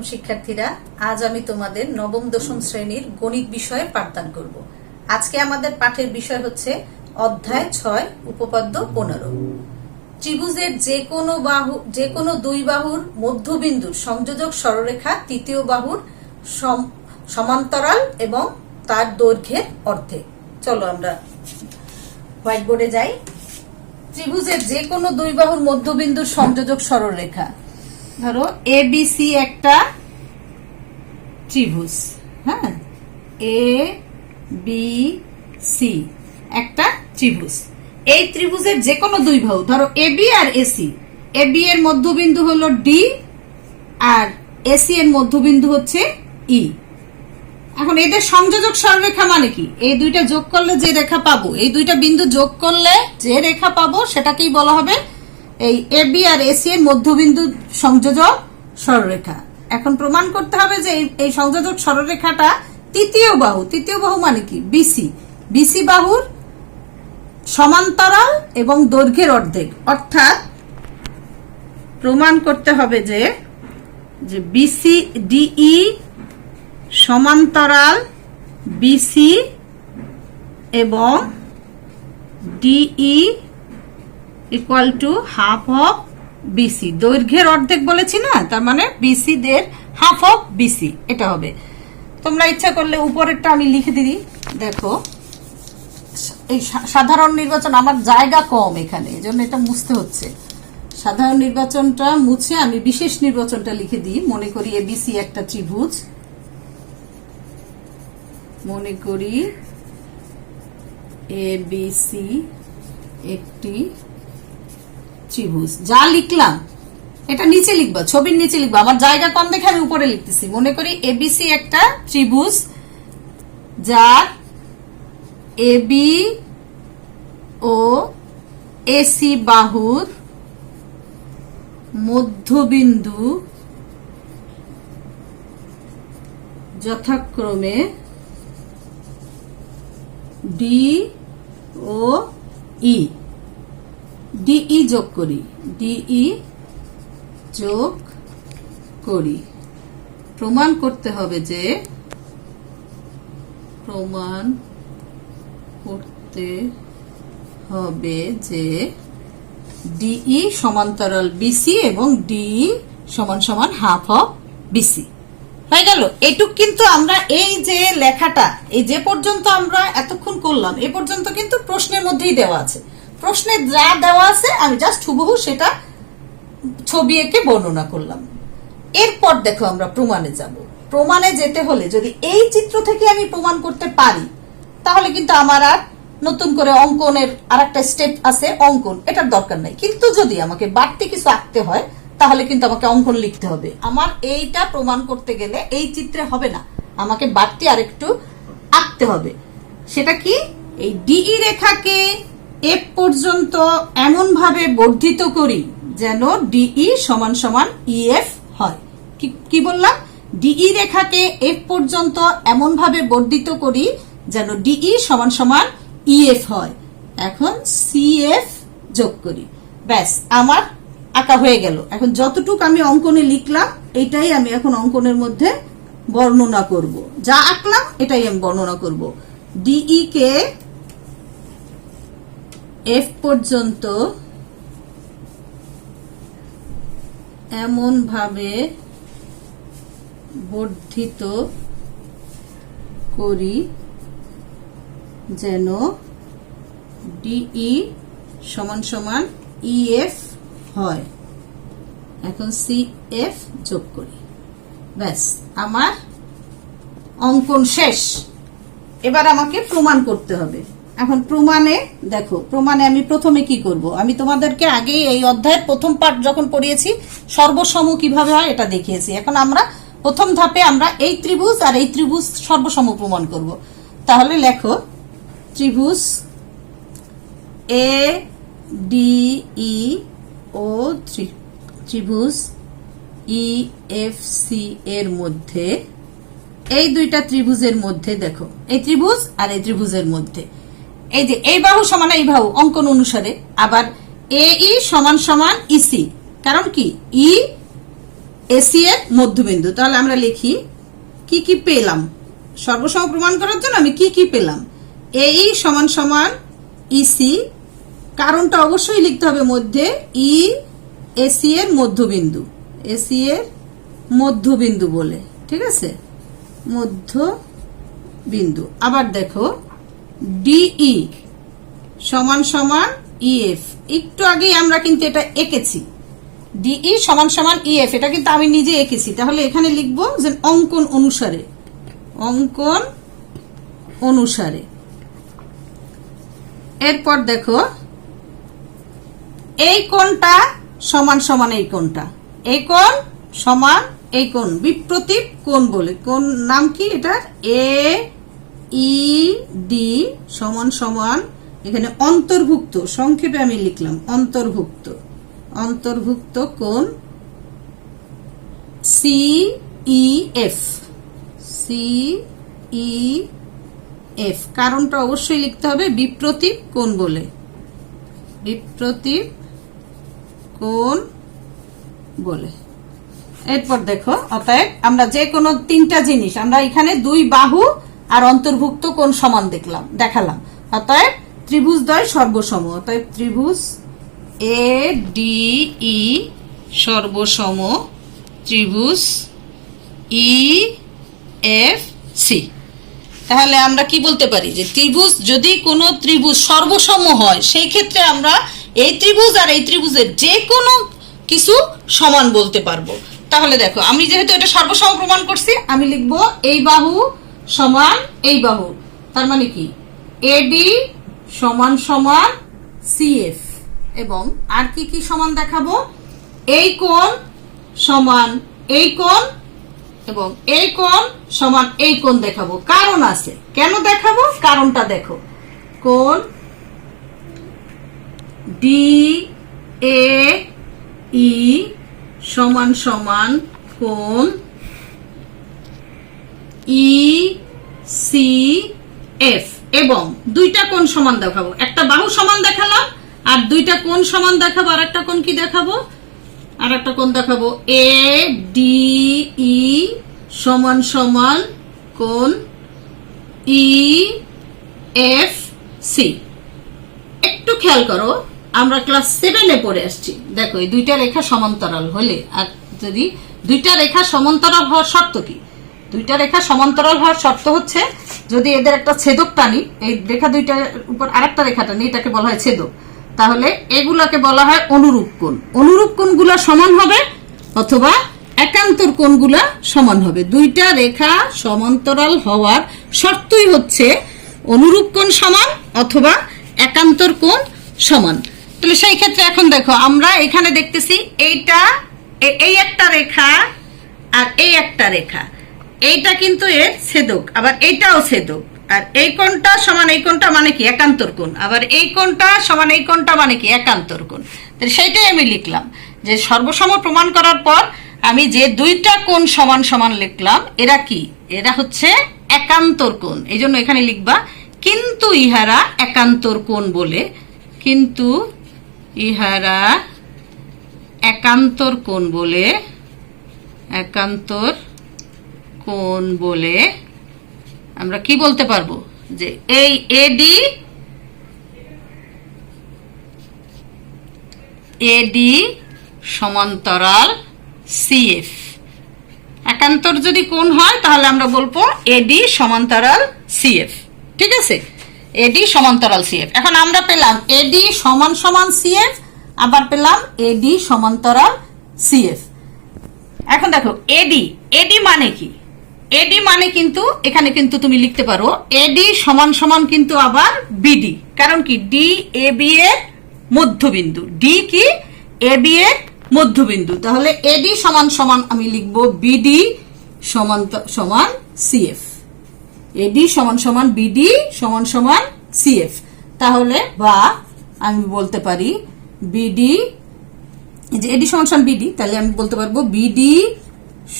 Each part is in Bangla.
আলাইকুম শিক্ষার্থীরা। আজ আমি তোমাদের নবম দশম শ্রেণীর গণিত বিষয়ে পাঠদান করব। আজকে আমাদের পাঠের বিষয় হচ্ছে অধ্যায় 6 উপপাদ্য 15। ত্রিভুজের যে কোনো দুই বাহুর মধ্যবিন্দুর সংযোজক সরলরেখা তৃতীয় বাহুর সমান্তরাল এবং তার দৈর্ঘ্যের অর্ধেক। চলো আমরা হোয়াইট বোর্ডে যাই। ত্রিভুজের যে কোনো দুই বাহুর মধ্যবিন্দুর সংযোজক সরলরেখা, ধরো এ বি সি একটা ত্রিভুজ, হ্যাঁ, এ বি সি একটা ত্রিভুজ। এই ত্রিভুজের যে কোনো দুই বাহু, ধরো A B R AC, A B এর মধ্যবিন্দু হলো ডি আর এসি এর মধ্যবিন্দু হচ্ছে ই। এখন এদের সংযোজক সরলরেখা মানে কি? এই দুইটা যোগ করলে যে রেখা পাবো, এই দুইটা বিন্দু যোগ করলে যে রেখা পাবো সেটাকেই বলা হবে এই এ বি আর এসি এর মধ্যবিন্দু সংযোজক সরলরেখা। এখন প্রমাণ করতে হবে যে এই সংযোজক সরলরেখাটা তৃতীয় বাহু। তৃতীয় বাহু মানে কি? বিসি। বিসি বাহুর সমান্তরাল এবং দৈর্ঘ্যের অর্ধেক। অর্থাৎ প্রমাণ করতে হবে যে বিসি ডিই সমান্তরাল বিসি এবং DE equal to half of BC. দৈর্ঘ্যের অর্ধেক বলেছি না, তার মানে বিসি দের হাফ অফ বিসি, এটা হবে। তোমরা ইচ্ছা করলে উপরেরটা আমি লিখে দিই। দেখো, এই সাধারণ নির্বাচন, আমার জায়গা কম এখানে, এজন্য এটা মুছতে হচ্ছে। সাধারণ নির্বাচনটা মুছে আমি বিশেষ নির্বাচনটা লিখে দিই। মনে করি এবিসি একটা ত্রিভুজ, মনে করি এবিসি একটি ত্রিভুজ। যা লিখলাম এটা নিচে লিখবা, ছবির নিচে লিখবা। আমার জায়গা কম দেখে আমি উপরে লিখতেছি। মনে করি এবিসি একটা ত্রিভুজ যার এবি ও এসি বাহুর মধ্যবিন্দু যথাক্রমে ডি ও ই। ডিই যোগ করি, ডিই যোগ করি। প্রমাণ করতে হবে যে, প্রমাণ করতে হবে যে ডিই সমান্তরাল বিসি এবং ডিই সমান সমান হাফ অফ বিসি। হয়ে গেল। এটুক কিন্তু আমরা এই যে লেখাটা, এই যে পর্যন্ত আমরা এতক্ষণ করলাম, এ পর্যন্ত কিন্তু প্রশ্নের মধ্যেই দেওয়া আছে। প্রশ্নে যা দেওয়া আছে আমি জাস্ট হুবহু সেটা ছবি এঁকে বর্ণনা করলাম। এরপর দেখো আমরা প্রমাণে যাব। প্রমাণে যেতে হলে যদি এই চিত্র থেকে আমি প্রমাণ করতে পারি, তাহলে কিন্তু আমার আর নতুন করে অঙ্কনের আর একটা স্টেপ আছে, অঙ্কন, এটার দরকার নাই। কিন্তু যদি আমাকে বাড়তি কিছু আঁকতে হয়, তাহলে কিন্তু আমাকে অঙ্কন লিখতে হবে। আমার এইটা প্রমাণ করতে গেলে এই চিত্রে হবে না, আমাকে বাড়তি আরেকটু আঁকতে হবে। সেটা কি? এই ডিই রেখাকে এফ পর্যন্ত এমন ভাবে বর্ধিত করি যেন ডিই সমান সমান ইএফ হয়। কি বললাম? ডিই রেখাকে এফ পর্যন্ত এমন ভাবে বর্ধিত করি যেন ডিই সমান সমান ইএফ হয়। এখন সিএফ যোগ করি। ব্যাস, আমার আঁকা হয়ে গেল। এখন যতটুকু আমি অঙ্কনে লিখলাম, এটাই আমি এখন অঙ্কনের মধ্যে বর্ণনা করব। যা আঁকলাম এটাই আমি বর্ণনা করব। ডিই কে এফ পর্যন্ত এমন ভাবে বর্ধিত করি যেন ডিই সমান সমান ইএফ হয়। এখন সিএফ যোগ করি। ব্যাস, আমার অঙ্কন শেষ। এবার আমাকে প্রমাণ করতে হবে। এখন প্রমাণে দেখো, প্রমাণে আমি প্রথমে কি করব? আমি তোমাদেরকে আগে এই অধ্যায়ের প্রথম পার্ট যখন পড়িয়েছি, সর্বসম কিভাবে হয় এটা দেখিয়েছি। এখন আমরা প্রথম ধাপে আমরা এই ত্রিভুজ আর এই ত্রিভুজ সর্বসম প্রমাণ করব। তাহলে লেখো, ত্রিভুজ এ ডি ই ও ত্রিভুজ ই এফ সি এর মধ্যে, এই দুইটা ত্রিভুজের মধ্যে দেখো, এই ত্রিভুজ আর এই ত্রিভুজের মধ্যে এই যে এই বাহু সমান এই বাহু অঙ্কন অনুসারে, আবার এ ই সমান সমান ইসি। কারণ কি? ই এসি এর মধ্যবিন্দু। তাহলে আমরা লিখি কি কি পেলাম, সর্বসম প্রমাণ করার জন্য আমি কি কি পেলাম। এই সমান সমান ইসি, কারণটা অবশ্যই লিখতে হবে মধ্যে, ই এসি এর মধ্যবিন্দু, এসি এর মধ্যবিন্দু বলে, ঠিক আছে, মধ্যবিন্দু। আবার দেখো ডিই সমান সমান ইএফ, একটু আগে আমরা কিন্তু এটা এঁকেছি, ডিই সমান সমান ইএফ, এটা কিন্তু আমি নিজে এঁকেছি। তাহলে এখানে লিখবো যে অঙ্কন অনুসারে, অঙ্কন অনুসারে। এরপর দেখো এই কোণটা সমান সমান এই কোণটা, এই কোণ সমান এই কোণ, বিপ্রতীপ কোণ বলে। কোণ নাম কি এটার? এ ই ডি সমান সমান, এখানে অন্তর্ভুক্ত, সংক্ষেপে আমি লিখলাম অন্তর্ভুক্ত, অন্তর্ভুক্ত কোণ C E F, C E F. কারণটা অবশ্যই লিখতে হবে বিপ্রতীপ কোণ বলে, বিপ্রতীপ কোণ বলে। এরপর দেখো, অতএব আমরা যে কোনো তিনটা জিনিস আমরা এখানে দুই বাহু আর অন্তর্ভুক্ত কোণ সমান দেখালাম। অতএব ত্রিভুজদ্বয় সর্বসম, অতএব ত্রিভুজ এ ডি ই সর্বসম ত্রিভুজ ই এফ সি। তাহলে আমরা কি বলতে পারি যে ত্রিভুজ, যদি কোনো ত্রিভুজ সর্বসম হয় সেই ক্ষেত্রে আমরা এই ত্রিভুজ আর এই ত্রিভুজের যে কোনো কিছু সমান বলতে পারবো। তাহলে দেখো, আমি যেহেতু এটা সর্বসম প্রমাণ করছি, আমি লিখবো এই বাহু সমান এই বাহু, তার মানে কি এডি সমান সমান সিএফ, এবং আর কি কি সমান দেখাবো, এই কোণ সমান এই কোণ এবং এই কোণ সমান এই কোণ দেখাবো। কারণ আছে, কেন দেখাবো কারণটা দেখো, কোণ ডি এ ই সমান সমান কোণ ই সি এফ, এবং দুইটা কোণ সমান দেখাবো, একটা বাহু সমান দেখালাম আর দুইটা কোণ সমান দেখাবো। আর একটা কোণ কি দেখাবো, আর একটা কোণ দেখাবো এ ডি ই সমান সমান কোণ ই এফ সি। একটু খেয়াল করো, আমরা ক্লাস 7-এ পড়ে আসছি। দেখো, এই দুইটা রেখা সমান্তরাল হলে, আর যদি দুইটা রেখা সমান্তরাল হওয়ার শর্ত কি, দুইটা রেখা সমান্তরাল হওয়ার শর্ত হচ্ছে যদি এদের একটা ছেদক টানি, এই রেখা দুইটার উপর আরেকটা রেখা টানি, এটাকে বলা হয় ছেদক। তাহলে এগুলাকে বলা হয় অনুরূপ কোণ। অনুরূপ কোণগুলা সমান হবে অথবা একান্তর কোণগুলা সমান হবে। দুইটা রেখা সমান্তরাল হওয়ার শর্তই হচ্ছে অনুরূপ কোণ সমান অথবা একান্তর কোণ সমান। তাহলে সেই ক্ষেত্রে এখন দেখো, আমরা এখানে দেখতেছি এইটা, এই একটা রেখা আর এই একটা রেখা, এইটা কিন্তু এর ছেদক, আবার এইটাও ছেদক, আর এই কোণটা সমান এই কোণটা মানে কি একান্তর কোণ, আবার এই কোণটা সমান এই কোণটা মানে কি একান্তর কোণ। তাহলে সেইটাই আমি লিখলাম যে সর্বসম প্রমাণ করার পর আমি যে দুইটা কোণ সমান সমান লিখলাম, এরা কি, এরা হচ্ছে একান্তর কোণ। এই জন্য এখানে লিখবা কিন্তু ইহারা একান্তর কোণ বলে, কিন্তু ইহারা একান্তর কোণ বলে, একান্তর কোণ বলে আমরা কি বলতে পারবো যে এই এডি, এডি সমান্তরাল সিএফ, একান্তর যদি কোণ হয় তাহলে আমরা বলবো এডি সমান্তরাল সিএফ, ঠিক আছে, এডি সমান্তরাল সিএফ। এখন আমরা পেলাম এডি সমান সমান সিএফ, আবার পেলাম এডি সমান্তরাল সিএফ। এখন দেখো এডি, এডি মানে কি, এডি মানে কিন্তু এখানে কিন্তু তুমি লিখতে পারো এডি সমান সমান কিন্তু আবার বিডি, কারণ কি ডি এ বি এর মধ্যবিন্দু, ডি কি এ বি এর মধ্যবিন্দু। তাহলে এডি সমান সমান আমি লিখবো বিডি সমান সমান সিএফ, এডি সমান সমান বিডি সমান সমান সিএফ। তাহলে বা আমি বলতে পারি বিডি, যে এডি সমান সমান বিডি, তাহলে আমি বলতে পারবো বিডি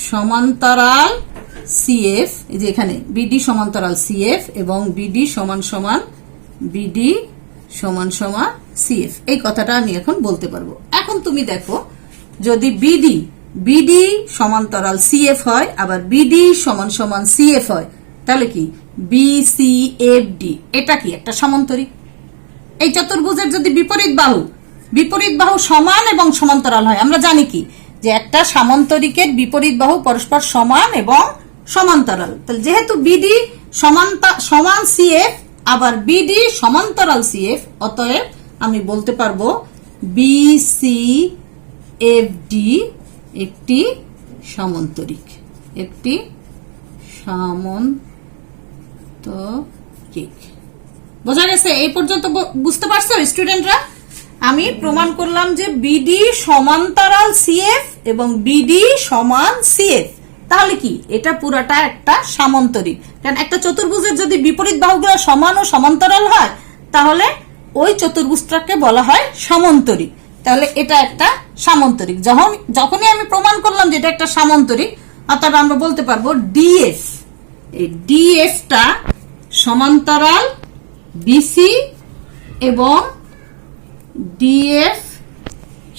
সমান্তরাল সিএফ, এই যে এখানে বিডি সমান্তরাল সিএফ এবং বিডি সমান সমান বিডি সমান সমান সিএফ, এই কথাটা আমি এখন বলতে পারবো। এখন তুমি দেখো, যদি বিডি বিডি সমান্তরাল সিএফ হয়, আবার বিডি সমান সমান সিএফ হয়, তাহলে কি বিসিএফডি এটা কি একটা সমান্তরিক। এই চতুর্ভুজের যদি বিপরীত বাহু সমান এবং সমান্তরাল হয়, আমরা জানি কি যে একটা সামান্তরিকের বিপরীত বাহু পরস্পর সমান এবং সমান্তরাল, তাহলে যেহেতু বিডি সমান সিএফ আবার বিডি সমান্তরাল সিএফ, অতএব আমি বলতে পারবো বিসিএফডি একটি সামান্তরিক, একটি সামান্তরিক। বোঝা গেছে? এই পর্যন্ত বুঝতে পারছো স্টুডেন্টরা? আমি প্রমাণ করলাম যে বিডি সমান্তরাল সিএফ এবং বিডি সমান সিএফ, তাহলে কি এটা পুরাটা একটা সামান্তরিক। কারণ একটা চতুর্ভুজের যদি বিপরীত বাহুগুলো সমান ও সমান্তরাল হয়, তাহলে ওই চতুর্ভুজটাকে বলা হয় সামান্তরিক। তাহলে এটা একটা সামান্তরিক। যখনই আমি প্রমাণ করলাম যে এটা একটা সামান্তরিক, অর্থাৎ আমরা বলতে পারবো ডিএফ, এই ডিএফটা সমান্তরাল বিসি এবং ডিএফ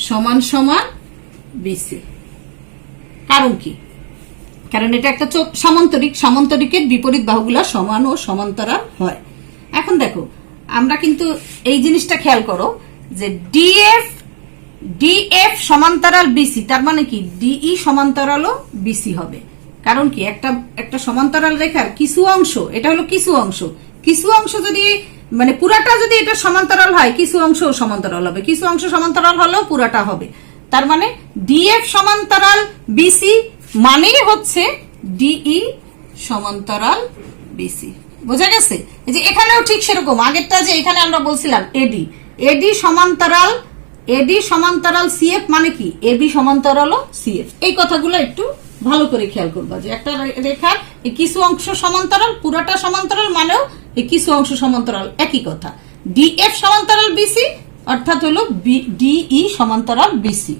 সমান সমান বিসি। কারণ কি? কারণ এটা একটা সামান্তরিকের বিপরীত বাহুগুলা সমান ও সমান্তরাল হয়। এখন দেখো, আমরা কিন্তু এই জিনিসটা খেয়াল করো যে ডিএফ সমান্তরাল বিসি, তার মানে কি ডিই সমান্তরালও বিসি হবে। কারণ কি একটা সমান্তরাল রেখার কিছু অংশ, এটা হলো কিছু অংশ যদি মানে পুরাটা যদি এটা সমান্তরাল হয়, কিছু অংশ সমান্তরাল হবে, কিছু অংশ সমান্তরাল হলেও পুরাটা হবে। তার মানে ডিএফ সমান্তরাল বিসি মানেই হচ্ছে ডিই সমান্তরাল বিসি। বোঝা গেছে? এই যে এখানেও ঠিক সেরকম, আগেরটা যে এখানে আমরা বলছিলাম এডি সমান্তরাল সিএফ মানে কি এবি সমান্তরাল সিএফ। এই কথাগুলো একটু ভালো করে খেয়াল করবা যে একটা রেখার কিছু অংশ সমান্তরাল, পুরাটা সমান্তরাল মানেও এই কিছু অংশ সমান্তরাল, একই কথা। ডিএফ সমান্তরাল বিসি অর্থাৎ হলো ডিই সমান্তরাল বিসি।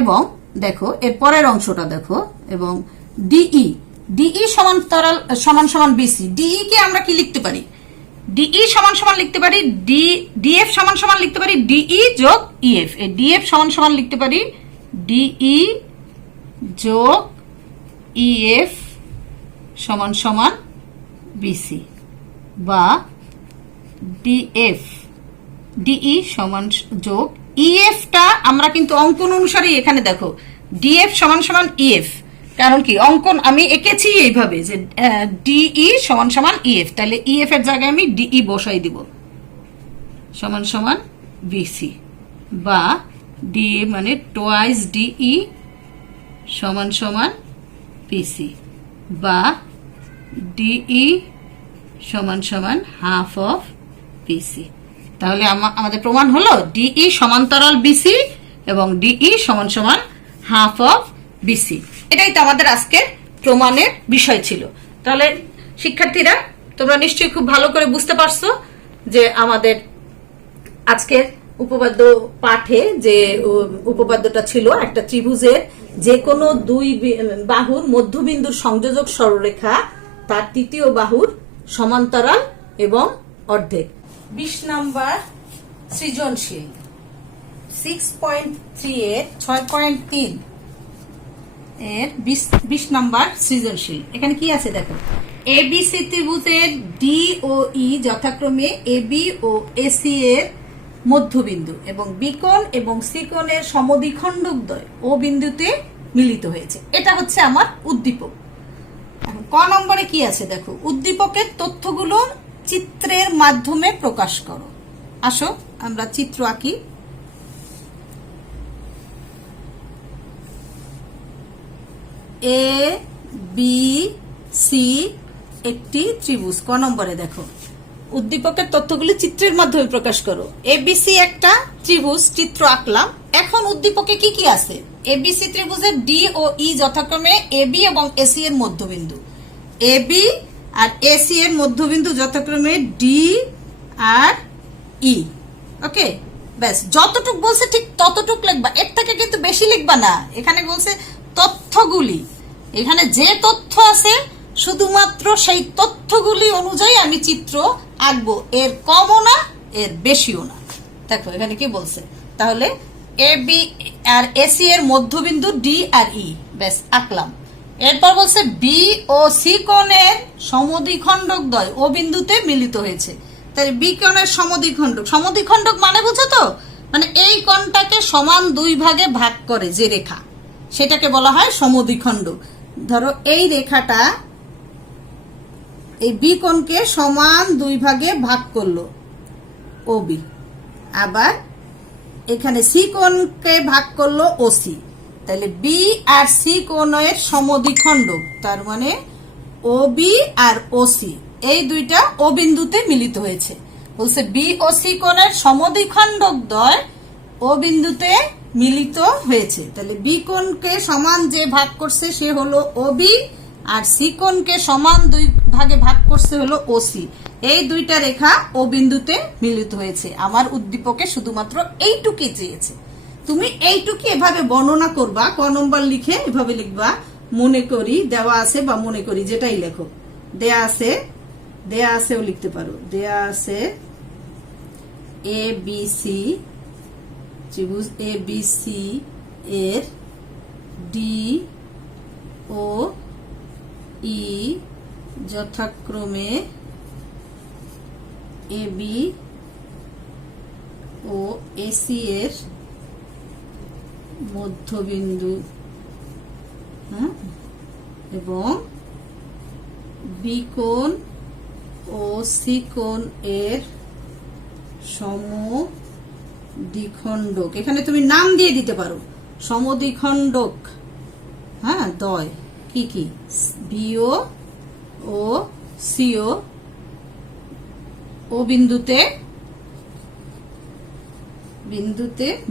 এবং দেখো এর পরের অংশটা দেখো, এবং ডিই সমান্তরাল সমান সমান বিসি। ডিই কে আমরা কি লিখতে পারি? ডিই সমান সমান লিখতে পারি ডিএফ সমান সমান লিখতে পারি ডিই যোগ ইএফ। এই ডিএফ সমান সমান লিখতে পারি ডিই যোগ ইএফ সমান সমান বিসি, বা ডিই সমান যোগ ইএফটা আমরা কিন্তু অঙ্কন অনুসারে এখানে দেখো ডিএফ সমান সমান ইএফ। কারণ কি অঙ্কন আমি এঁকেছি এইভাবে যে ডিই সমান সমান ইএফ, তাহলে ইএফ এর জায়গায় আমি ডিই বসাই দিব সমান সমান বিসি, বা ডিএ মানে টোয়াইস ডিই সমান সমান বিসি, বা ডিই সমান সমান হাফ অফ বিসি। তাহলে আমাদের প্রমাণ হলো ডিই সমান্তরাল বিসি এবং ডিই সমান সমান হাফ অফ বিসি। এটাই তো আমাদের আজকে প্রমাণের বিষয় ছিল। তাহলে শিক্ষার্থীরা তোমরা নিশ্চয়ই খুব ভালো করে বুঝতে পারছো যে আমাদের আজকের উপপাদ্য পাঠে যে উপপাদ্যটা ছিল একটা ত্রিভুজের যে কোনো দুই বাহুর মধ্যবিন্দুর সংযোজক সরলরেখা তার তৃতীয় বাহুর সমান্তরাল এবং অর্ধেক। 20 নাম্বার সৃজনশীল 6.3 এর 6.3 এর 20 নাম্বার সৃজনশীল। এখানে কি আছে দেখো, এবিসি ত্রিভুজের ডি ও ই যথাক্রমে এবি ও এসি এর মধ্যবিন্দু এবং বিকোণ এবং সিকোণের সমদ্বিখণ্ডকদ্বয় ও বিন্দুতে মিলিত হয়েছে। এটা হচ্ছে আমার উদ্দীপক। এখন ক নম্বরে কি আছে দেখো, উদ্দীপকের তথ্যগুলো চিত্রের মাধ্যমে প্রকাশ করো। আসো আমরা চিত্র আঁকি। এ বি সি একটি ত্রিভুজ। ক নম্বরে দেখো, উদ্দীপকের তথ্যগুলি চিত্রের মাধ্যমে প্রকাশ করো। এবিসি একটা ত্রিভুজ, চিত্র আঁকলাম। এখন উদ্দীপকে কি কি আছে? এবিসি ত্রিভুজের ডি ও ই যথাক্রমে এবি এবং এসি এর মধ্যবিন্দু, এবি আর এসি এর মধ্যবিন্দু যথাক্রমে ডি আর ই। ওকে, ব্যাস যতটুক বলছে ঠিক ততটুক লিখবা, এর থেকে কিন্তু বেশি লিখবা না। এখানে বলছে তথ্যগুলি, এখানে যে তথ্য আছে শুধুমাত্র সেই তথ্যগুলি অনুযায়ী আমি চিত্র আঁকবো, এর কমও না এর বেশিও না। দেখো এখানে কি বলছে, তাহলে এ বি আর এসি এর মধ্যবিন্দু ডি আর ই, ব্যাস আঁকলাম। এরপর বলছে বি ও সি কোণের সমদ্বিখণ্ডক দ্বয় ও বিন্দুতে মিলিত হয়েছে। তাই বি কোণের সমদ্বিখণ্ডক, সমদ্বিখণ্ডক মানে বুঝো তো, মানে এই কোণটাকে সমান দুই ভাগে ভাগ করে যে রেখা, সেটাকে বলা হয় সমদ্বিখণ্ডক। ধরো এই রেখাটা এই বি কোণকে সমান দুই ভাগে ভাগ করলো ও বি, আবার এখানে সি কোণকে ভাগ করলো ও সি। তাহলে বি আর সি কোণের সমদ্বিখণ্ডক, তার মানে ও বি আর ও সি এই দুইটা ও বিন্দুতে মিলিত হয়েছে। বলছে বি ও সি কোণের সমদ্বিখণ্ডক দ্বয় ও বিন্দুতে মিলিত হয়েছে। তাহলে বি কোণকে সমান যে ভাগ করছে সে হলো ও বি, আর সি কোণকে সমান দুই ভাগে ভাগ করছে হলো ও সি। এই দুইটা রেখা ও বিন্দুতে মিলিত হয়েছে। আমার উদ্দীপকে শুধুমাত্র এইটুকুই চেয়েছে। তুমি এইটুকু এভাবে বর্ণনা করবা, ক নম্বর লিখে এভাবে লিখবা, মনে করি দেওয়া আছে বা মনে করি যেটাই লেখো, দেয়া আছেও লিখতে পারো, দেয়া আছে এ বি সি ত্রিভুজ এ বি সি এর ডি ও ই যথাক্রমে এ বি ও এসি এর মধ্যবিন্দু এবং বি কোণ ও সি কোণ এর সমদ্বিখণ্ডক, এখানে তুমি নাম দিয়ে দিতে পারো, সমদ্বিখণ্ডক দ্বয় কি কি, বিও ও সিও ও বিন্দুতে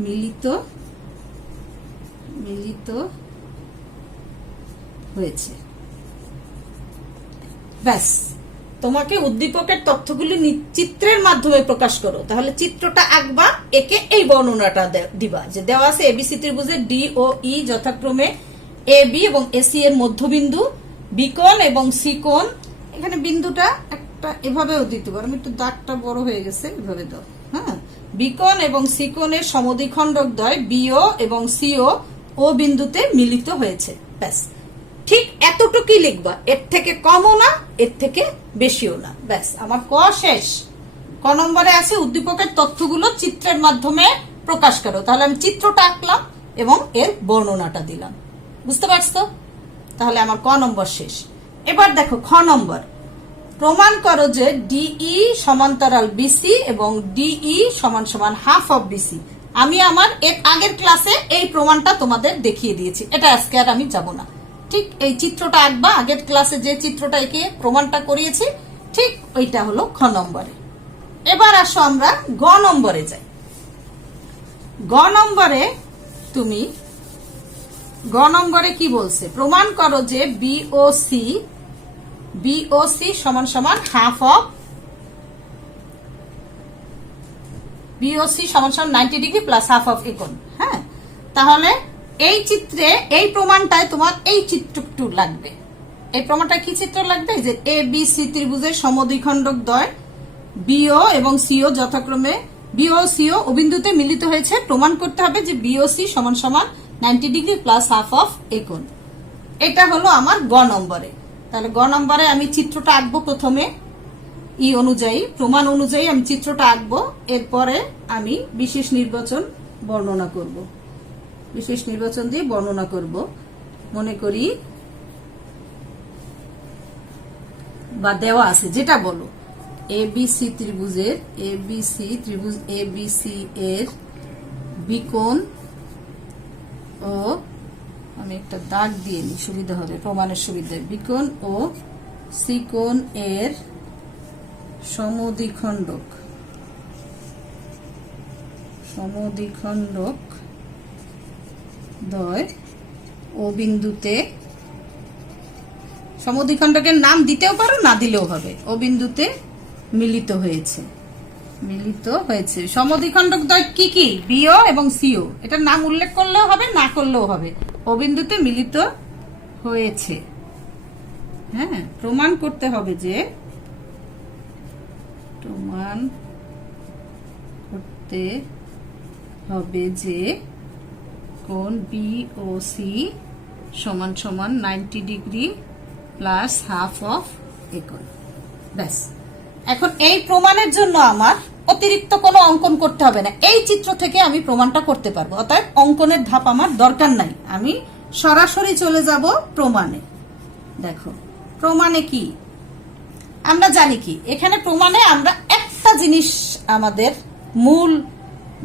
মিলিত হয়েছে। ব্যাস, তোমাকে উদ্দীপকের তথ্যগুলি চিত্রের মাধ্যমে প্রকাশ করো। তাহলে চিত্রটা আঁকবা, একে এই বর্ণনাটা দিবা যে দেওয়া আছে এবিসি ত্রিভুজের ডি ও ই যথাক্রমে এ বি এবং এসি এর মধ্যবিন্দু, বি কোণ এবং সি কোণ। এখানে বিন্দুটা একটা এভাবেও দিতে পারো, একটু দাগটা বড় হয়ে গেছে, এভাবে দাও। বি কোণ এবং সি কোণের সমদ্বিখণ্ডক দ্বয় বিও এবং সিও ও বিন্দুতে মিলিত হয়েছে। ব্যাস, ঠিক এতটুকুই লিখবা, এর থেকে কমও না এর থেকে বেশিও না। ব্যাস, আমার ক শেষ। ক নম্বরে আছে উদ্দীপকের তথ্যগুলো চিত্রের মাধ্যমে প্রকাশ করো। তাহলে আমি চিত্রটা আঁকলাম এবং এর বর্ণনাটা দিলাম। বুঝতে পারছো? তাহলে আমার ক নম্বর শেষ। এবার দেখো খ নম্বর, প্রমাণ করো যে ডিই সমান্তরাল বিসি এবং ডিই সমান সমান হাফ অফ বিসি। আমি আমার এর আগের ক্লাসে এই প্রমাণটা তোমাদের দেখিয়ে দিয়েছি, এটা আজকে আর আমি যাব না। ঠিক এই চিত্রটা আঁকবা, আগের ক্লাসে যে চিত্রটা এঁকে প্রমাণটা করিয়েছি ঠিক ওইটা হলো খ নম্বরে। এবার আসো আমরা গ নম্বরে যাই। গ নম্বরে তুমি গ নম্বরে কি বলছে, প্রমাণ করো যে বিওসি সমান সমান হাফ অফ বিওসি সমান সমান 90 ডিগ্রি প্লাস হাফ অফ এ কোণ। হ্যাঁ, তাহলে এই চিত্রে এই প্রমাণটায় তোমার এই চিত্রটু লাগবে। এই প্রমাণটা কি চিত্র লাগবে, যে এ বি সি ত্রিভুজের সমদ্বিখণ্ডক দ্বয় বিও এবং সিও যথাক্রমে বিও সিও ও বিন্দুতে মিলিত হয়েছে। প্রমাণ করতে হবে যে বিওসি সমান সমান 90 ডিগ্রি প্লাস হাফ অফ এ কোণ। এটা হলো আমার গ নম্বরে। তাহলে গ নম্বরে আমি চিত্রটা আঁকবো, প্রথমে ই অনুযায়ী প্রমাণ অনুযায়ী আমি চিত্রটা আঁকবো, এরপরে আমি বিশেষ নির্বাচন বর্ণনা করব, বিশেষ নির্বাচন দিয়ে বর্ণনা করব। মনে করি বা দেওয়া আছে যেটা বলো, এবিসি ত্রিভুজ এবিসি এর বিকোণ ও, আমি একটা দাগ দিয়ে নিই সুবিধা হবে, প্রমাণের সুবিধা, বিকোণ ও সি কোণ এর সমদ্বিখণ্ডক দ্বয় ও বিন্দুতে, সমদ্বিখণ্ডকের নাম দিতেও পারো না দিলেও হবে, ও বিন্দুতে মিলিত হয়েছে। সমদ্বিখণ্ডক দ্বয় কি কি, বিও এবং সিও, এটার নাম উল্লেখ করলেও হবে না করলেও হবে, ও বিন্দুতে মিলিত হয়েছে। হ্যাঁ, প্রমাণ করতে হবে যে কোণ বিওসি সমান সমান 90 ডিগ্রি প্লাস হাফ অফ এ কোণ। ব্যাস, এখন এই প্রমাণের জন্য আমার অতিরিক্ত কোনো অঙ্কন করতে হবে না, এই চিত্র থেকে আমি প্রমাণটা করতে পারবো। অর্থাৎ অঙ্কনের ধাপ আমার দরকার নাই, আমি সরাসরি চলে যাব প্রমাণে। দেখো প্রমাণে কি আমরা জানি, কি এখানে প্রমাণে আমরা একটা জিনিস, আমাদের মূল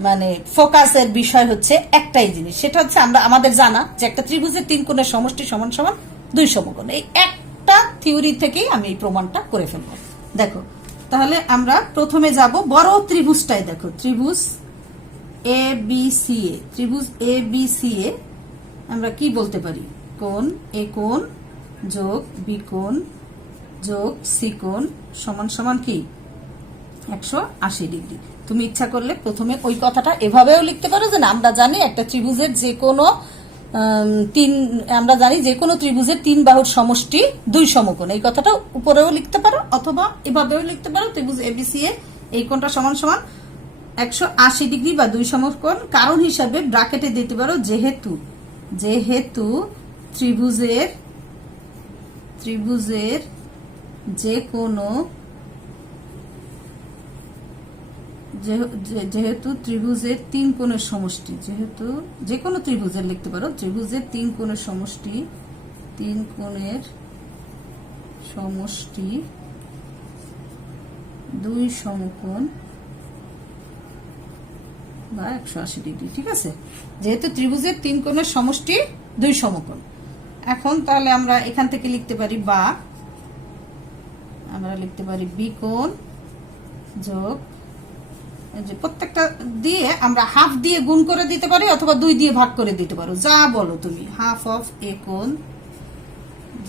মানে ফোকাসের বিষয় হচ্ছে একটাই জিনিস, সেটা হচ্ছে আমরা আমাদের জানা যে একটা ত্রিভুজের 3 কোণের সমষ্টি সমান সমান 2 সমকোণ। এই একটা থিওরি থেকেই আমি এই প্রমাণটা করে ফেলবো। দেখো তাহলে আমরা প্রথমে যাব বড় ত্রিভুজটাই। দেখো ত্রিভুজ এ বি সি এ, ত্রিভুজ এ বি সি এ আমরা কি বলতে পারি, কোণ এ কোণ যোগ বি কোণ যোগ সি কোণ সমান সমান কি 180 ডিগ্রি। তুমি ইচ্ছা করলে প্রথমে ওই কথাটা এভাবেও লিখতে পারো যে না, আমরা জানি একটা ত্রিভুজের যে কোনো আমরা জানি যে কোনো ত্রিভুজের 3 বাহুর সমষ্টি 2 সমকোণ, এই কথাটা উপরেও লিখতে পারো অথবা এভাবেও লিখতে পারো। ত্রিভুজ এবিসি এ এই কোণটা সমান সমান 180 ডিগ্রি বা 2 সমকোণ। কারণ হিসাবে ব্র্যাকেটে দিতে পারো যেহেতু ত্রিভুজের যে কোনো যেহেতু ত্রিভুজের 3 কোণের সমষ্টি, যেহেতু যে কোনো ত্রিভুজের লিখতে পারো, ত্রিভুজের 3 কোণের সমষ্টি 2 সমকোণ বা 180 ডিগ্রি। ঠিক আছে, যেহেতু ত্রিভুজের 3 কোণের সমষ্টি 2 সমকোণ। এখন তাহলে আমরা এখান থেকে লিখতে পারি, বা আমরা লিখতে পারি বি কোণ যোগ, যে প্রত্যেকটা দিয়ে আমরা হাফ দিয়ে গুণ করে দিতে পারি অথবা 2 দিয়ে ভাগ করে দিতে পারো, যা বলো তুমি। হাফ অফ এ কোণ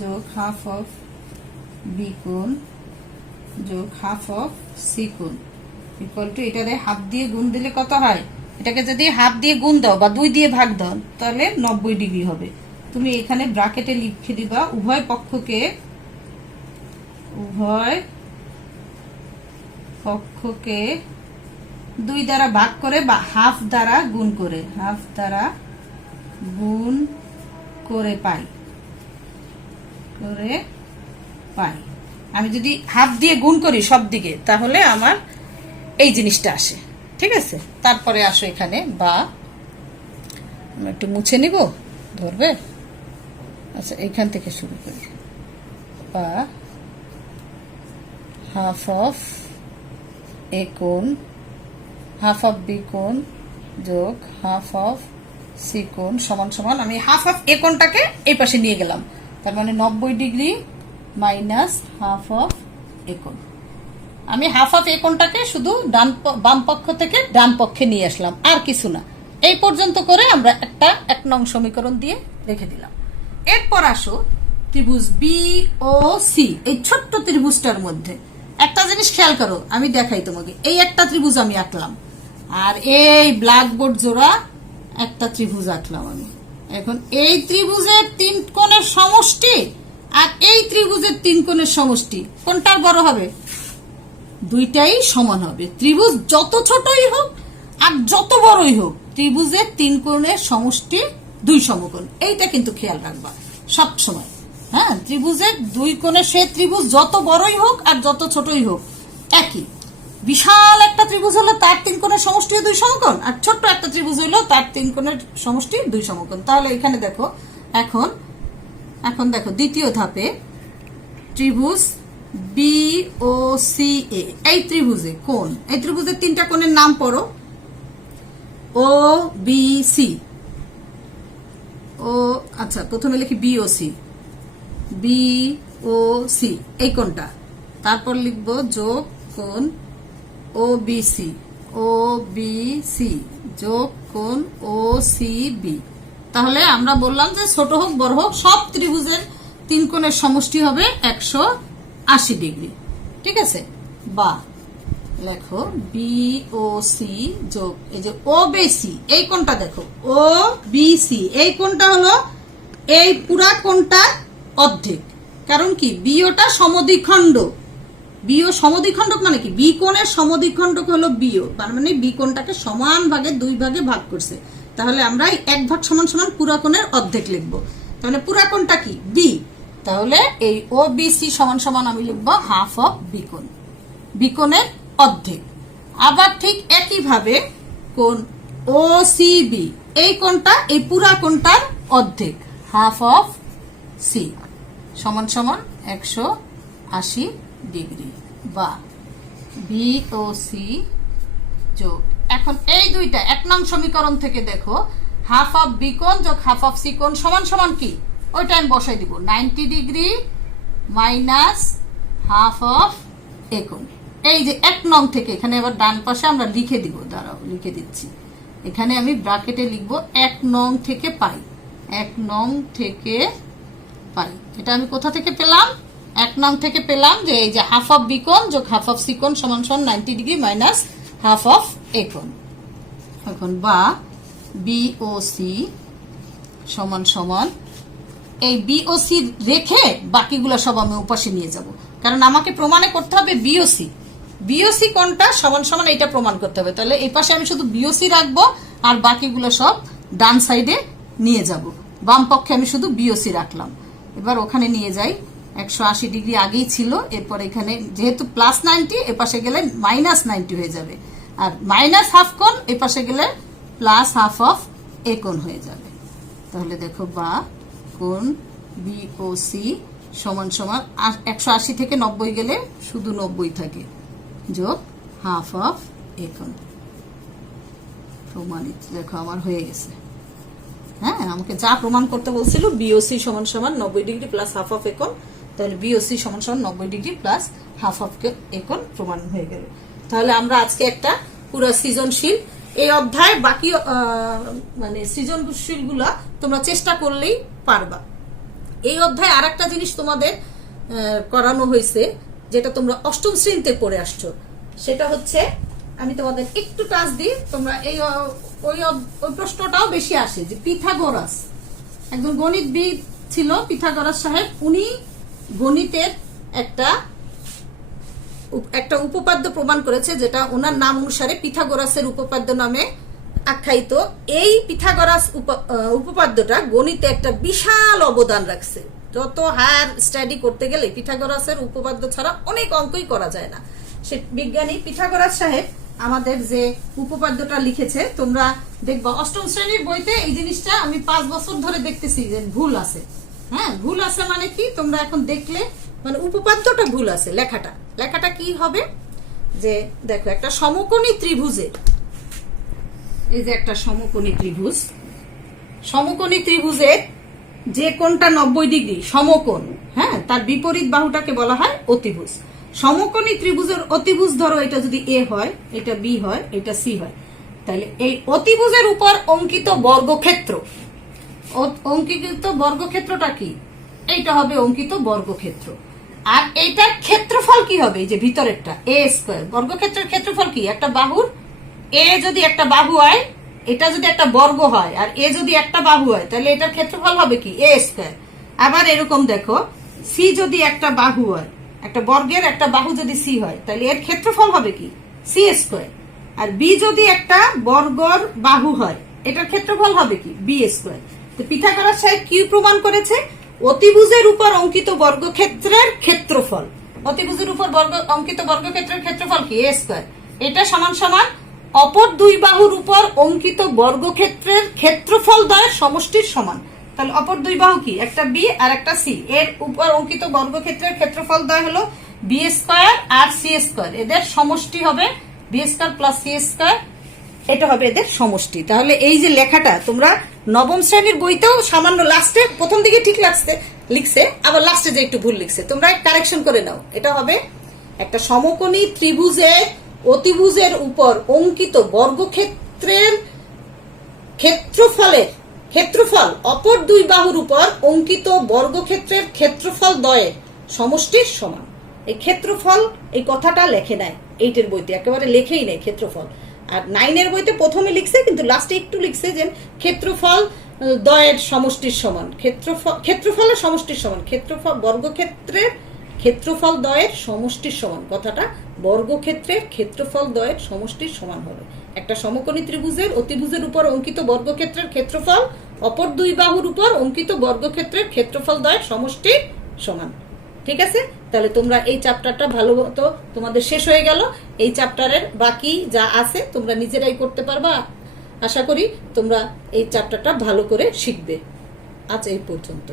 যোগ হাফ অফ বি কোণ যোগ হাফ অফ সি কোণ ইকুয়াল টু, এটারে হাফ দিয়ে গুণ দিলে কত হয়, এটাকে যদি হাফ দিয়ে গুণ দাও বা 2 দিয়ে ভাগ দাও তাহলে 90 ডিগ্রি হবে। তুমি এখানে ব্র্যাকেটে লিখে দিবা উভয় পক্ষকে 2 দ্বারা ভাগ করে বা হাফ দ্বারা গুণ করে পাই। আমি যদি হাফ দিয়ে গুণ করি সব দিকে তাহলে আমার এই জিনিসটা আসে। ঠিক আছে, তারপরে আসো এখানে, বা আমি একটু মুছে নিব, ধরবে। আচ্ছা এইখান থেকে শুরু করি, বা হাফ অফ এ কোণ হাফ অফ বি কোণ যোগ হাফ অফ সি কোণ সমান সমান, আমি হাফ অফ এ কোণটাকে এই পাশে নিয়ে গেলাম, তার মানে 90 ডিগ্রি মাইনাস হাফ অফ এ কোণ। আমি হাফ অফ এ কোণটাকে শুধু বাম পক্ষ থেকে ডান পক্ষে নিয়ে আসলাম, আর কিছু না। এই পর্যন্ত করে আমরা একটা 1 নং সমীকরণ দিয়ে রেখে দিলাম। এরপর আসো ত্রিভুজ বি ও সি, এই ছোট্ট ত্রিভুজটার মধ্যে একটা জিনিস খেয়াল করো, আমি দেখাই তোমাকে। এই একটা ত্রিভুজ আমি আঁকলাম, আর এই ব্ল্যাকবোর্ড জোড়া একটা ত্রিভুজ আঁকলাম আমি। এখন এই ত্রিভুজের 3 কোণের সমষ্টি আর এই ত্রিভুজের 3 কোণের সমষ্টি কোনটার বড় হবে? দুইটাই সমান হবে। ত্রিভুজ যত ছোটই হোক আর যত বড়ই হোক, ত্রিভুজের 3 কোণের সমষ্টি 2 সমকোণ, এইটা কিন্তু খেয়াল রাখবা সব সময়। হ্যাঁ, ত্রিভুজের 2 কোণের সে ত্রিভুজ যত বড়ই হোক আর যত ছোটই হোক একই। বিশাল একটা ত্রিভুজ হলো তার 3 কোণের সমষ্টি 2 সমকোণ, আর ছোট্ট একটা ত্রিভুজ হলো তার 3 কোণের সমষ্টি 2 সমকোণ। তাহলে এখানে দেখো, এখন দেখো দ্বিতীয় ধাপে ত্রিভুজ বি ও সি এ, এই ত্রিভুজে কোণ, এই ত্রিভুজের 3টা কোণের নাম পড়ো। ও বি সি, ও আচ্ছা প্রথমে লিখি বি ও সি, বি ও সি এই কোণটা, তারপর লিখবো যোগ কোণ ও বি সি যোগ কোণ ও সি বি। তাহলে আমরা বললাম যে ছোট হোক বড় হোক সব ত্রিভুজের 3 কোণের সমষ্টি হবে 180 ডিগ্রি। ঠিক আছে, বা লেখো বি ও সি যোগ এই যে ও বি সি, এই কোণটা দেখো ও বি সি, এই কোণটা হলো এই পুরা কোণটা অর্ধেক। কারণ কি, বিওটা সমদ্বিখণ্ড, বিও সমদ্বিখণ্ডক মানে কি, বি কোণের সমদ্বিখণ্ডক হলো বিও, তার মানে বি কোণটাকে সমান ভাগে 2 ভাগে ভাগ করছে। তাহলে আমরা এই 1 ভাগ সমান সমান পুরা কোণের অর্ধেক লিখবো। তাহলে পুরা কোণটা কি? বি। তাহলে এই ও বি সি সমান সমান আমি লিখবো হাফ অফ বি কোণ, বি কোণের অর্ধেক। আবার ঠিক একইভাবে কোণ ও সি বি, এই কোণটা এই পুরা কোণটার অর্ধেক, হাফ অফ সি সমান সমান 180 ডিগ্রি, বা বি ও সি যোগ, এখন এই দুইটা 1 নং সমীকরণ থেকে দেখো হাফ অফ বি কোণ যোগ হাফ অফ সি কোণ সমান সমান কি, ওইটা আমি বসাই দিব 90 ডিগ্রি মাইনাস হাফ অফ এ কোণ। এই যে 1 নং থেকে এখানে আবার ডান পাশে আমরা লিখে দিব, দাঁড়াও লিখে দিচ্ছি, এখানে আমি ব্র্যাকেটে লিখবো 1 নং থেকে পাই, 1 নং থেকে পাই। এটা আমি কোথা থেকে পেলাম? 1 নং থেকে পেলাম যে এই যে হাফ অফ বি কোণ যোগ হাফ অফ সি কোণ সমান সমান 90 ডিগ্রি মাইনাস হাফ অফ এ কোণ। এখন বা বি ও সি সমান সমান এই বি ও সি রেখে বাকিগুলো সব আমি উপাশে নিয়ে যাব, কারণ আমাকে প্রমাণে করতে হবে বিওসি, বিওসি কোণটা সমান সমান এটা প্রমাণ করতে হবে। তাহলে এই পাশে আমি শুধু বিওসি রাখবো আর বাকিগুলো সব ডান সাইডে নিয়ে যাব, বাম পক্ষে আমি শুধু বিওসি রাখলাম। এবার ওখানে নিয়ে যাই, 180 ডিগ্রি আগেই ছিল, এরপর এখানে যেহেতু প্লাস 90 এ পাশে গেলে মাইনাস 90 হয়ে যাবে, আর মাইনাস হাফ কোণ এ পাশে গেলে প্লাস হাফ অফ এ কোণ হয়ে যাবে। তাহলে দেখো বা কোণ বি ও সি সমান সমান 180 থেকে 90 গেলে শুধু 90 থাকে, যোগ হাফ অফ এ কোণ। প্রমাণিত, দেখো আমার হয়ে গেছে। হ্যাঁ, আমাকে যা প্রমাণ করতে বলছিল বিওসি সমান সমান 90 ডিগ্রি প্লাস হাফ অফ এ কোণ, তাহলে বিওসি সমান সমান 90 ডিগ্রি প্লাস হাফ অফ এ কোণ প্রমাণ হয়ে গেল। তাহলে আমরা আজকে একটা পুরো সৃজনশীল এই অধ্যায়, বাকি মানে সৃজনশীল গুলা তোমরা চেষ্টা করলেই পারবা। এই অধ্যায় আর একটা জিনিস তোমাদের করানো হয়েছে, যেটা তোমরা 8ম শ্রেণীতে পড়ে আসছো, সেটা হচ্ছে, আমি তোমাদের একটু টাচ দিই, তোমরা এই ওই প্রশ্নটাও বেশি আসে যে পিথাগোরাস, একজন গণিতবিদ ছিল পিথাগোরাস সাহেব, উনি গণিতের একটা উপপাদ্য প্রমাণ করেছে, যেটা ওনার নাম অনুসারে পিথাগোরাসের উপপাদ্য নামে আখ্যায়িত। এই পিথাগোরাস উপপাদ্যটা গণিতে একটা বিশাল অবদান রাখছে। যত হায়ার স্টাডি করতে গেলে পিথাগোরাসের উপপাদ্য ছাড়া অনেক অঙ্কই করা যায় না। সে বিজ্ঞানী পিথাগোরাস সাহেব আমাদের যে উপপাদ্যটা লিখেছে, তোমরা দেখবা 8ম শ্রেণীর বইতে এই জিনিসটা আমি 5 বছর ধরে দেখতেছি যে ভুল আছে। হ্যাঁ, ভুল আছে মানে কি, তোমরা এখন দেখলে মানে উপপাদ্যটা ভুল আছে, লেখাটা কি হবে, যে দেখো একটা সমকোণী ত্রিভুজের, এই যে একটা সমকোণী ত্রিভুজ, সমকোণী ত্রিভুজের যে কোণটা 90 ডিগ্রি সমকোণ, হ্যাঁ, তার বিপরীত বাহুটাকে বলা হয় অতিভুজ। সমকোণী ত্রিভুজের অতিভুজ ধরো এটা যদি এ হয়, এটা বি হয়, এটা সি হয়, তাহলে এই অতিভুজের উপর অঙ্কিত বর্গক্ষেত্র, অঙ্কিত বর্গক্ষেত্রটা কি, এইটা হবে অঙ্কিত বর্গক্ষেত্র। আর এইটার ক্ষেত্রফল কি হবে, এই যে ভিতরেরটা এ স্কয়ার, বর্গক্ষেত্রের ক্ষেত্রফল কি, একটা বাহুর এ যদি একটা বাহু হয়, এটা যদি একটা বর্গ হয়, আর এ যদি একটা বাহু হয়, তাহলে এটার ক্ষেত্রফল হবে কি এ স্কয়ার। আবার এরকম দেখো, সি যদি একটা বাহু হয়, একটা বর্গের একটা বাহু যদি সি হয়, তাহলে এর ক্ষেত্রফল হবে কি সি স্কয়ার। আর বি যদি একটা বর্গর বাহু হয়, এটার ক্ষেত্রফল হবে কি বি স্কয়ার। তো পিথাগোরাস সাহেব কি প্রমাণ করেছে, অতিভুজের উপর অঙ্কিত বর্গক্ষেত্রের ক্ষেত্রফল, অতিভুজের উপর অঙ্কিত বর্গক্ষেত্রের ক্ষেত্রফল কি এ স্কয়ার, এটা সমান সমান অপর দুই বাহুর উপর অঙ্কিত বর্গক্ষেত্রের ক্ষেত্রফল দ্বয়ের সমষ্টির সমান। তাহলে অপর দুই বাহু কি, একটা বি আর একটা সি, এর উপর অঙ্কিত বর্গক্ষেত্রের ক্ষেত্রফল দ্বয় হলো বি স্কয়ার আর সি স্কয়ার, এদের সমষ্টি হবে B square plus C square, এটা হবে এদের সমষ্টি। তাহলে এই যে লেখাটা তোমরা 9ম শ্রেণীর বইতেও সামান্য লাস্টে, প্রথম দিকে ঠিক লিখছে, আবার লাস্টে যে একটু ভুল লিখছে, তোমরা কারেকশন করে নাও। এটা হবে একটা সমকোণী ত্রিভুজের অতিভুজের উপর অঙ্কিত বর্গক্ষেত্রের ক্ষেত্রফল অপর দুই বাহুর উপর অঙ্কিত বর্গক্ষেত্রের ক্ষেত্রফল দ্বয়ের সমষ্টির সমান। এই ক্ষেত্রফল এই কথাটা লেখে নাই 8 বইতে, একেবারে লেখেই নেই ক্ষেত্রফল। আর 9 বইতে প্রথমে লিখছে, কিন্তু লাস্টে একটু লিখছে যে ক্ষেত্রফল দ্বয়ের সমষ্টির সমান, ক্ষেত্রফলের সমষ্টির সমান, ক্ষেত্রফল বর্গক্ষেত্রের ক্ষেত্রফল দ্বয়ের সমষ্টির সমান, কথাটা বর্গক্ষেত্রের ক্ষেত্রফল দ্বয়ের সমষ্টির সমান হবে। একটা সমকোণী ত্রিভুজের অতিভুজের উপর অঙ্কিত বর্গক্ষেত্রের ক্ষেত্রফল অপর দুই বাহুর উপর অঙ্কিত বর্গক্ষেত্রের ক্ষেত্রফল দ্বয়ের সমষ্টি সমান। ঠিক আছে, তাহলে তোমরা এই চ্যাপ্টারটা ভালো মতো তোমাদের শেষ হয়ে গেল। এই চ্যাপ্টারের বাকি যা আছে তোমরা নিজেরাই করতে পারবা। আশা করি তোমরা এই চ্যাপ্টারটা ভালো করে শিখবে। আজ এই পর্যন্ত।